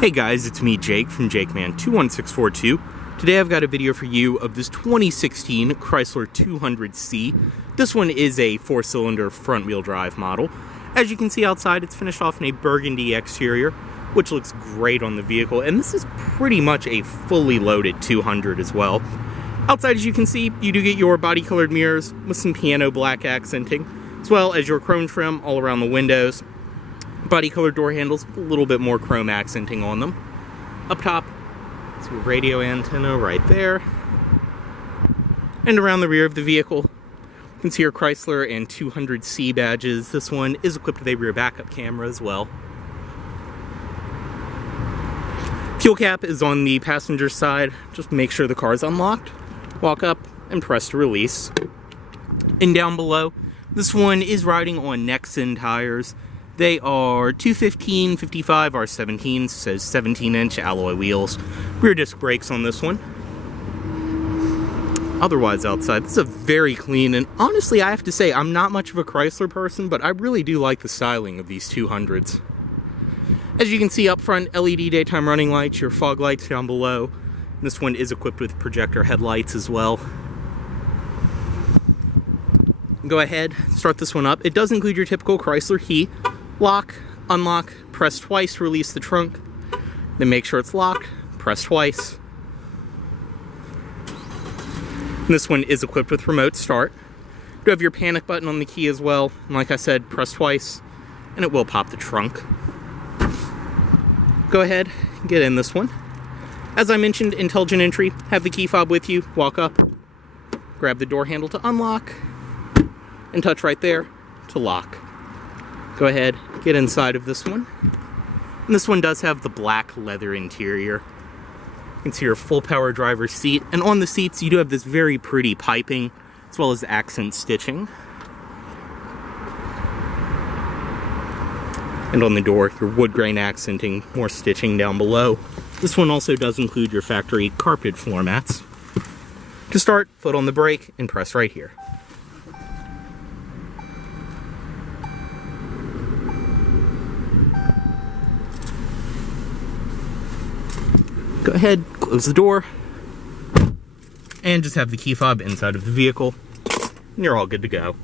Hey guys, it's me Jake from JakeMan21642. Today I've got a video for you of this 2016 Chrysler 200c. This one is a 4-cylinder front-wheel drive model. As you can see outside, it's finished off in a burgundy exterior, which looks great on the vehicle, and this is pretty much a fully loaded 200 as well. Outside, as you can see, you do get your body-colored mirrors with some piano black accenting, as well as your chrome trim all around the windows. Body-colored door handles, a little bit more chrome accenting on them. Up top, it's your radio antenna right there. And around the rear of the vehicle, you can see your Chrysler and 200c badges. This one is equipped with a rear backup camera as well. Fuel cap is on the passenger side. Just make sure the car is unlocked. Walk up and press to release. And down below, this one is riding on Nexen tires. They are 215/55 R17s, so 17-inch alloy wheels. Rear disc brakes on this one. Otherwise outside, this is a very clean, and honestly I have to say I'm not much of a Chrysler person, but I really do like the styling of these 200s. As you can see up front, LED daytime running lights, your fog lights down below. This one is equipped with projector headlights as well. Go ahead, start this one up. It does include your typical Chrysler key. Lock, unlock, press twice to release the trunk. Then make sure it's locked, press twice. And this one is equipped with remote start. You have your panic button on the key as well. And like I said, press twice, and it will pop the trunk. Go ahead, get in this one. As I mentioned, intelligent entry, have the key fob with you, walk up, grab the door handle to unlock, and touch right there to lock. Go ahead, get inside of this one. And this one does have the black leather interior. You can see your full power driver's seat, and on the seats you do have this very pretty piping, as well as accent stitching. And on the door, your wood grain accenting, more stitching down below. This one also does include your factory carpet floor mats. To start, foot on the brake and press right here. Go ahead, close the door, and just have the key fob inside of the vehicle, and you're all good to go.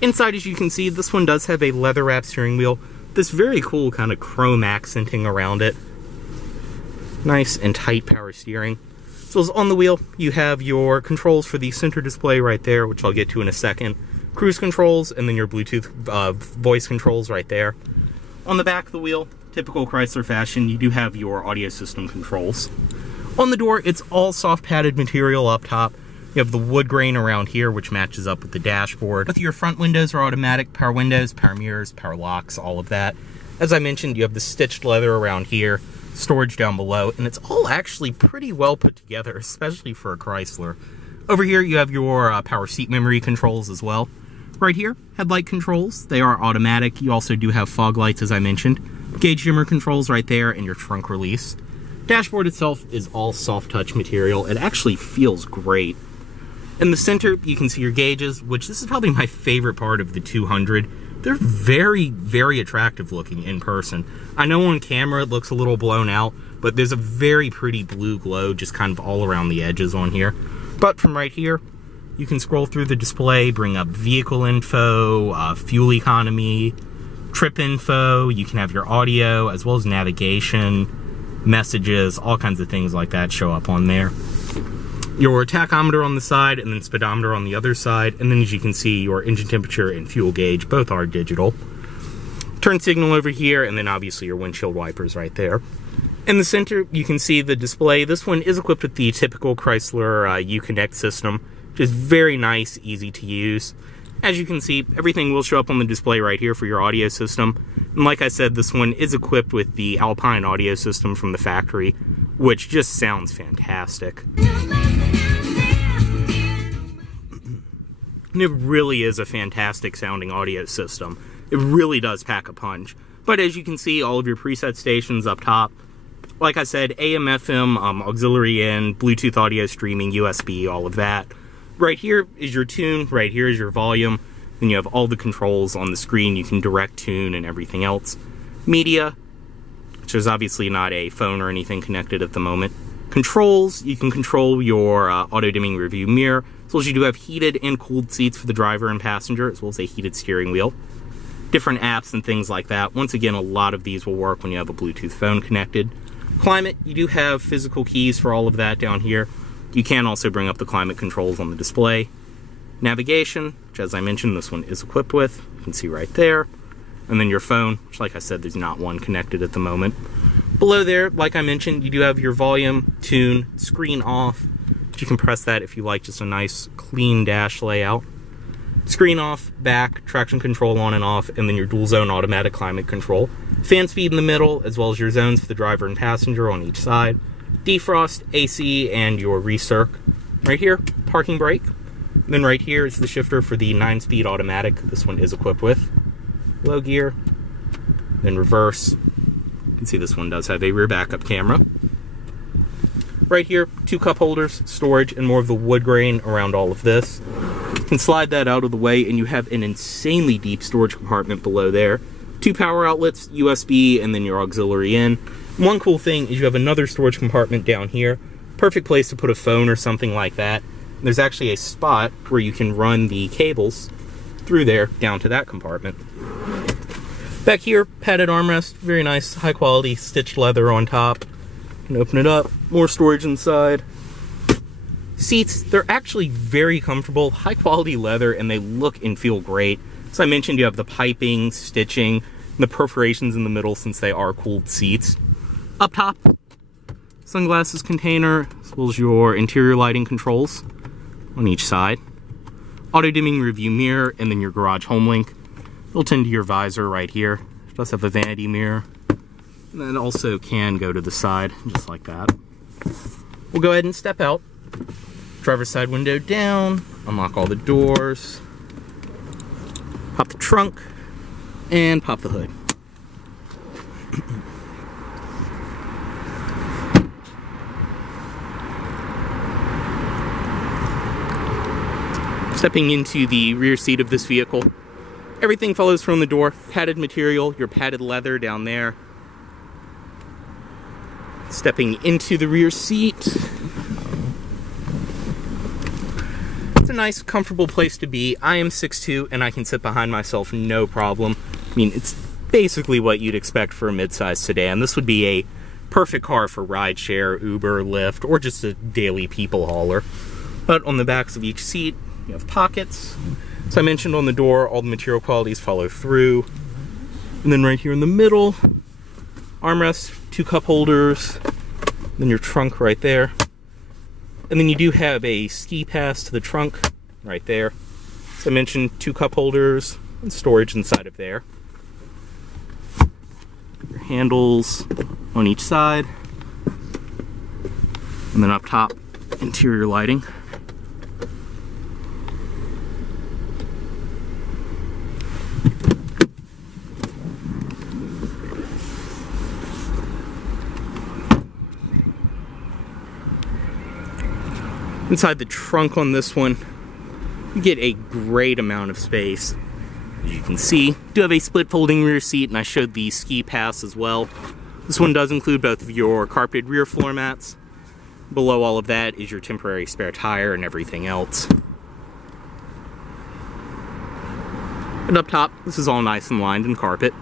Inside, as you can see, this one does have a leather wrap steering wheel, this very cool kind of chrome accenting around it. Nice and tight power steering. So as on the wheel, you have your controls for the center display right there, which I'll get to in a second. Cruise controls, and then your Bluetooth voice controls right there. On the back of the wheel, typical Chrysler fashion, you do have your audio system controls. On the door, it's all soft padded material up top. You have the wood grain around here, which matches up with the dashboard. Both your front windows are automatic, power windows, power mirrors, power locks, all of that. As I mentioned, you have the stitched leather around here, storage down below, and it's all actually pretty well put together, especially for a Chrysler. Over here, you have your power seat memory controls as well. Right here, headlight controls. They are automatic. You also do have fog lights, as I mentioned. Gauge dimmer controls right there, and your trunk release. Dashboard itself is all soft touch material. It actually feels great. In the center, you can see your gauges, which this is probably my favorite part of the 200. They're very, very attractive looking in person. I know on camera it looks a little blown out, but there's a very pretty blue glow just kind of all around the edges on here. But from right here, you can scroll through the display, bring up vehicle info, fuel economy, trip info. You can have your audio as well as navigation, messages, all kinds of things like that show up on there. Your tachometer on the side and then speedometer on the other side, and then as you can see, your engine temperature and fuel gauge both are digital. Turn signal over here, and then obviously your windshield wipers right there. In the center, you can see the display. This one is equipped with the typical Chrysler Uconnect system, which is very nice, easy to use. As you can see, everything will show up on the display right here for your audio system. And like I said, this one is equipped with the Alpine audio system from the factory, which just sounds fantastic. And it really is a fantastic sounding audio system. It really does pack a punch. But as you can see, all of your preset stations up top. Like I said, AM, FM, auxiliary in, Bluetooth audio streaming, USB, all of that. Right here is your tune, right here is your volume. Then you have all the controls on the screen. You can direct tune and everything else. Media, which is obviously not a phone or anything connected at the moment. Controls, you can control your auto-dimming rearview mirror, as well as you do have heated and cooled seats for the driver and passenger, as well as a heated steering wheel. Different apps and things like that. Once again, a lot of these will work when you have a Bluetooth phone connected. Climate, you do have physical keys for all of that down here. You can also bring up the climate controls on the display. Navigation, which as I mentioned, this one is equipped with. You can see right there. And then your phone, which like I said, there's not one connected at the moment. Below there, like I mentioned, you do have your volume, tune, screen off. You can press that if you like just a nice clean dash layout. Screen off, back, traction control on and off, and then your dual zone automatic climate control. Fan speed in the middle, as well as your zones for the driver and passenger on each side. Defrost, AC, and your recirc. Right here, parking brake. And then right here is the shifter for the 9-speed automatic. This one is equipped with. Low gear, then reverse. You can see this one does have a rear backup camera. Right here, 2 cup holders, storage, and more of the wood grain around all of this. You can slide that out of the way, and you have an insanely deep storage compartment below there. 2 power outlets, USB, and then your auxiliary in. One cool thing is you have another storage compartment down here. Perfect place to put a phone or something like that. There's actually a spot where you can run the cables through there down to that compartment. Back here, padded armrest, very nice, high quality stitched leather on top. You can open it up, more storage inside. Seats, they're actually very comfortable, high quality leather, and they look and feel great. As I mentioned, you have the piping, stitching, and the perforations in the middle since they are cooled seats. Up top, sunglasses container, as well as your interior lighting controls on each side. Auto-dimming rearview mirror, and then your garage home link. Built into your visor right here. It does have a vanity mirror. And then also can go to the side, just like that. We'll go ahead and step out. Driver's side window down, unlock all the doors, pop the trunk, and pop the hood. Stepping into the rear seat of this vehicle, everything follows from the door. Padded material, your padded leather down there. Stepping into the rear seat. It's a nice, comfortable place to be. I am 6'2", and I can sit behind myself no problem. I mean, it's basically what you'd expect for a mid-size sedan. This would be a perfect car for rideshare, Uber, Lyft, or just a daily people hauler. But on the backs of each seat, you have pockets. As I mentioned on the door, all the material qualities follow through. And then right here in the middle, armrest, 2 cup holders, then your trunk right there. And then you do have a ski pass to the trunk right there. As I mentioned, 2 cup holders and storage inside of there. Your handles on each side. And then up top, interior lighting. Inside the trunk on this one, you get a great amount of space. As you can see, you do have a split folding rear seat, and I showed the ski pass as well. This one does include both of your carpeted rear floor mats. Below all of that is your temporary spare tire and everything else. And up top, this is all nice and lined in carpet.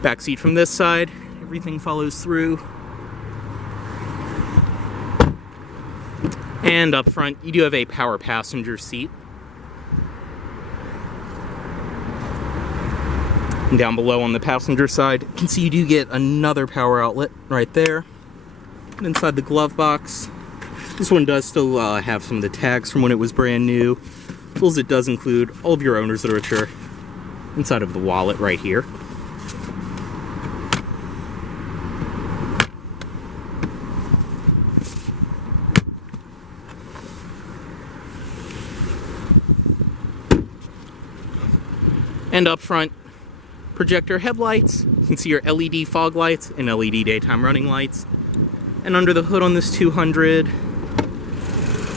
Back seat from this side, everything follows through. And up front, you do have a power passenger seat. And down below on the passenger side, you can see you do get another power outlet right there. And inside the glove box, this one does still have some of the tags from when it was brand new. As well as it does include all of your owner's literature inside of the wallet right here. And up front, projector headlights. You can see your LED fog lights and LED daytime running lights. And under the hood on this 200,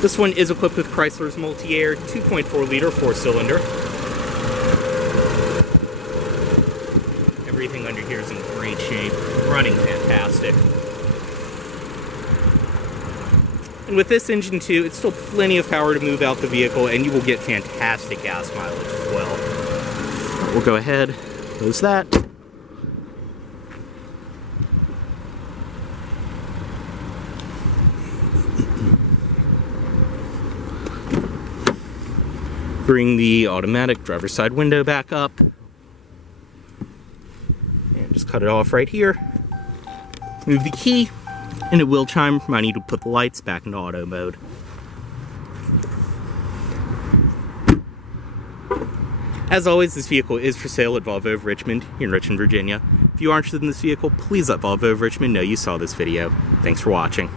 This one is equipped with Chrysler's multi-air 2.4 liter 4-cylinder. Everything under here is in great shape, running fantastic. And with this engine too, it's still plenty of power to move out the vehicle, and you will get fantastic gas mileage as well. We'll go ahead, close that. Bring the automatic driver's side window back up. And just cut it off right here. Move the key, and it will chime, reminding you to put the lights back into auto mode. As always, this vehicle is for sale at Volvo of Richmond here in Richmond, Virginia. If you are interested in this vehicle, please let Volvo of Richmond know you saw this video. Thanks for watching.